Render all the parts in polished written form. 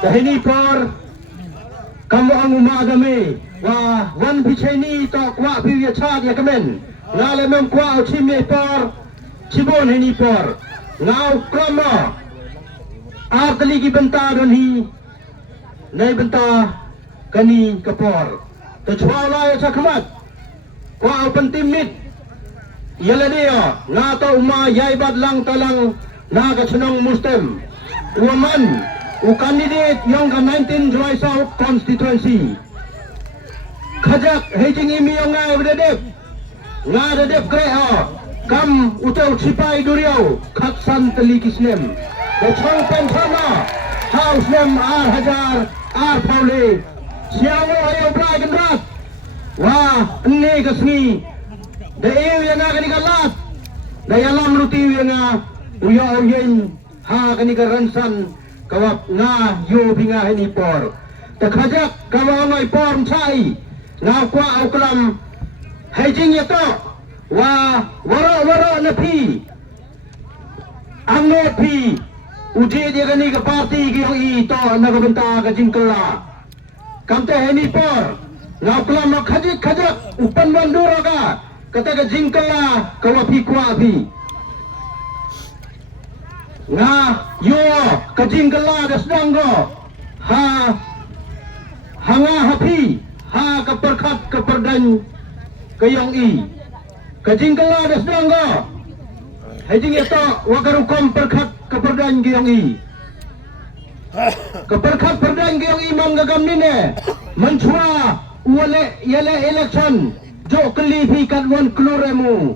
Dahini por kamu ang umagami wa wan bicheni to kwa piya cha ya kamen ngale mem kwa chime por chibon hini por ngau krama artali ki benta don hi nai benta kani kapor to chwala ya chakmat kwa pentimit yala dia ngato uma yaibat lang talang na kacunong muslim woman u candidate yang ka 19 July South constituency khajak hejing imi yang nga dedep krea kam utau cipai duriau khaksan telikisnem bechong pensama house nem hajar paule siawo ayo bragen rat wah ini kesni da ew yang agani galat da yalam ruti yang uyo yen ha kani garansan kawap nga yo binga ini por ta khajak kawamai por chai nga kwa auklam hejing yato wa waro na pi amno pi uji dia kani ka parti ki i to na ka benta ka jingkala kamte ini por nga auklam khajak upan bandura ka kata ka jingkala kawapi kwa pi nga yo kajingkala dasdanggo ha hanga hapi ha kaperkhat kaperdan kayong i kajingkala dasdanggo hejing ito wagarukom perkhat kaperdan kayong i kaperkhat perdan kayong i manggagam nine manchua wale yale election jo kelipi katwan kluremu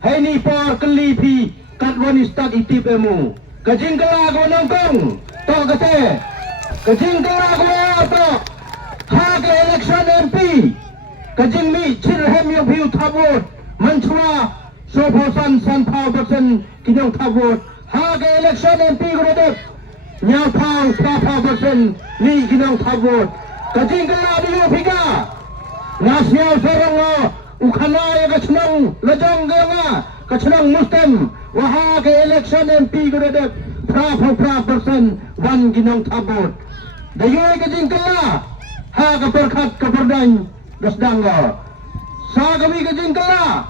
haini por kelipi katwan istat itipemu kajingkala ko nangkong to kate kajingkala ko to ha ke election MP kajingmi chirhem yung view tabot manchua soposan san persen kinyong tabot ha ke election MP ko na nyaw pang 5% ni kinyong tabot kajingkala biyo pika nasyaw sarang ukana ya kacunang lajong gaya kacunang muslim wah ke election MP ko na 5% wan ginong tabot dayoy ka jingkala ha kaperkhat kaperdan dasdanggo sa kami ka jingkala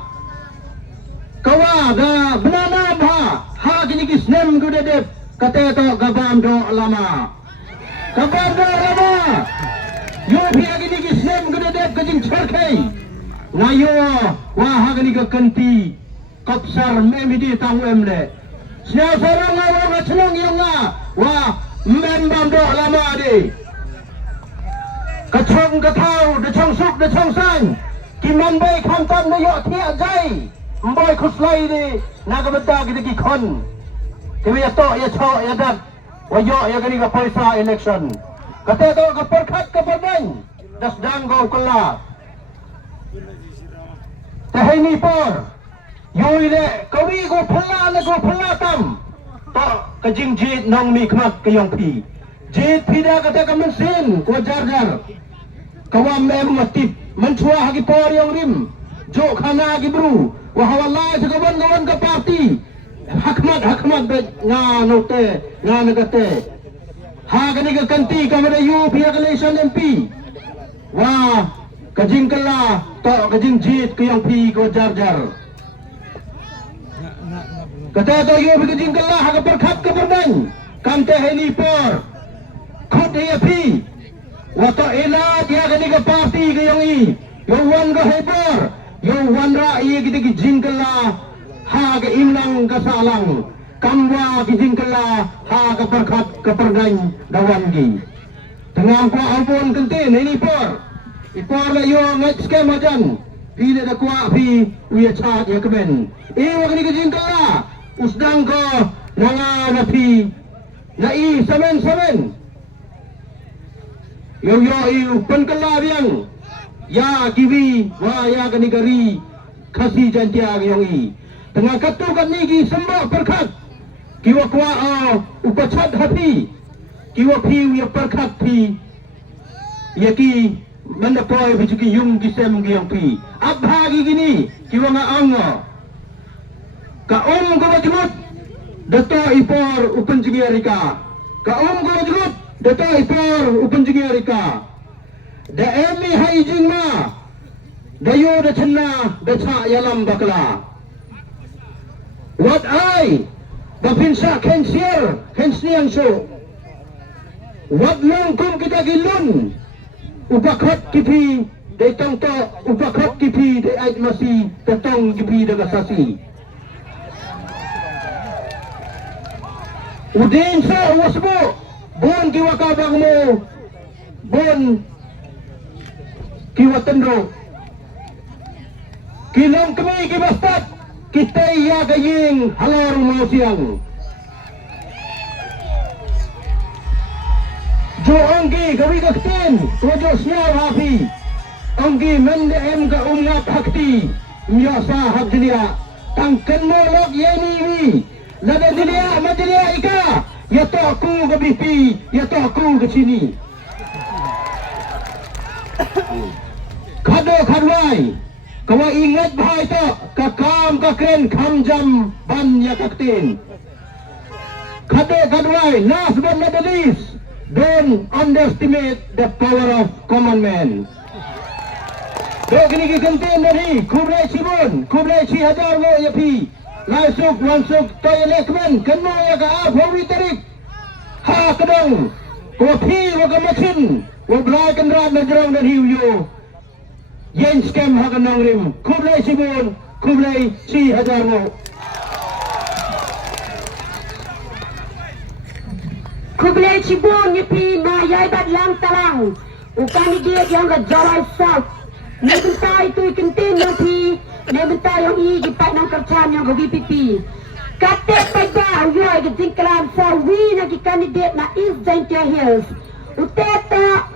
kawa ga benana ba ha kinikisnem ko na kateto gabam do lama yo pia kinikisnem ko na kajing charkay ngayo wah ha kinikakenti kapsar memidi tahu emle siya sarang awang acelong yung wah membam do lama di kacong katau dacong suk dacong sang kimambay kantam na yo tiya jay mboy kuslay di nagabenta gidigi kon kami yato ya cho ya dat wayo ya gani ka paisa election kateto kaperkhat kaperdan dasdanggo kala tahini por yoyle kawi ko phala tam to kajing jit nong mi khmat kayong pi jit pida kata kamansin ko jarjar kawam em matip manchua hagi por yung rim jo khana hagi bru wa hawala sa kawan ka party hakmat be nga note nga nagate ha kani ka kanti kamera UP election MP wa kajing kala to kajing jit kayong pi ko jarjar kata to yo bigajing kala haga perkhat kaperdan kante heni por khut pi wato ela dia kani ka party kayong i yo wan ga hebor yo wan ra i gidi jingkala haga imlang kasalang kamwa gijingkala haga perkhat kaperdan dawan gi tengah ko ampun kante heni por ipor la yo ngat skema jan pile da kwa pi uya cha ya kemen wagni gijingkala usdang ko nanga napi na i samen yo penkala biang ya giwi wa ya ganigari khasi jantia yung i tengah katu kan nigi sembah perkhat kiwa kwa upachat hapi kiwa pi ya perkhat pi ya ki mandapoy bijuki yung gisem giyong pi abhagi gini kiwa nga ango kaum ko majmut dato ipor upan jingirika kaum ko majmut Datai por upenjigi Rika. Da emi haijing ma. Dayo da chana da cha yalam bakla. What I bapinsa kensier kensniang so. What long kum kita gilun. Upakot kipi day tong to upakot kipi day ait masi tatong kipi da gasasi. Udin sa wasbo bon kiwakabang mo bon kiwatendro kinong kami kibastat kita iya gaying halor mo siyang jo anggi gawi kaktin tojo siyaw hafi anggi mende em ga umngat hakti miyasa habdilia tangken mo log yeniwi lada dilia majelia ika ya to aku ke bipi ya to aku ke sini kado kadwai kawa ingat bahai to kakam kakren kamjam ban ya kaktin kado kadwai last but not the least don't underestimate the power of common man. Do kini kikantin dari kublai sibun kublai si hajar mo yapi langsung langsung toilet men kena ya ka apawi tarik ha kadang kopi wa kamasin wa blai kendra na jrong dan hiu yen scam ha kanang rim kublai sibun kublai si hajar mo Kublai Cibun nyepi na yaibat lang talang ukani dia yang ga jawai south nebentai tu kentin yang pi nebentai yang i gipat nang kercan yang gogi pipi kate paiba yoi ke jingkalan sa wi na ki candidate na East Daintia Hills uteta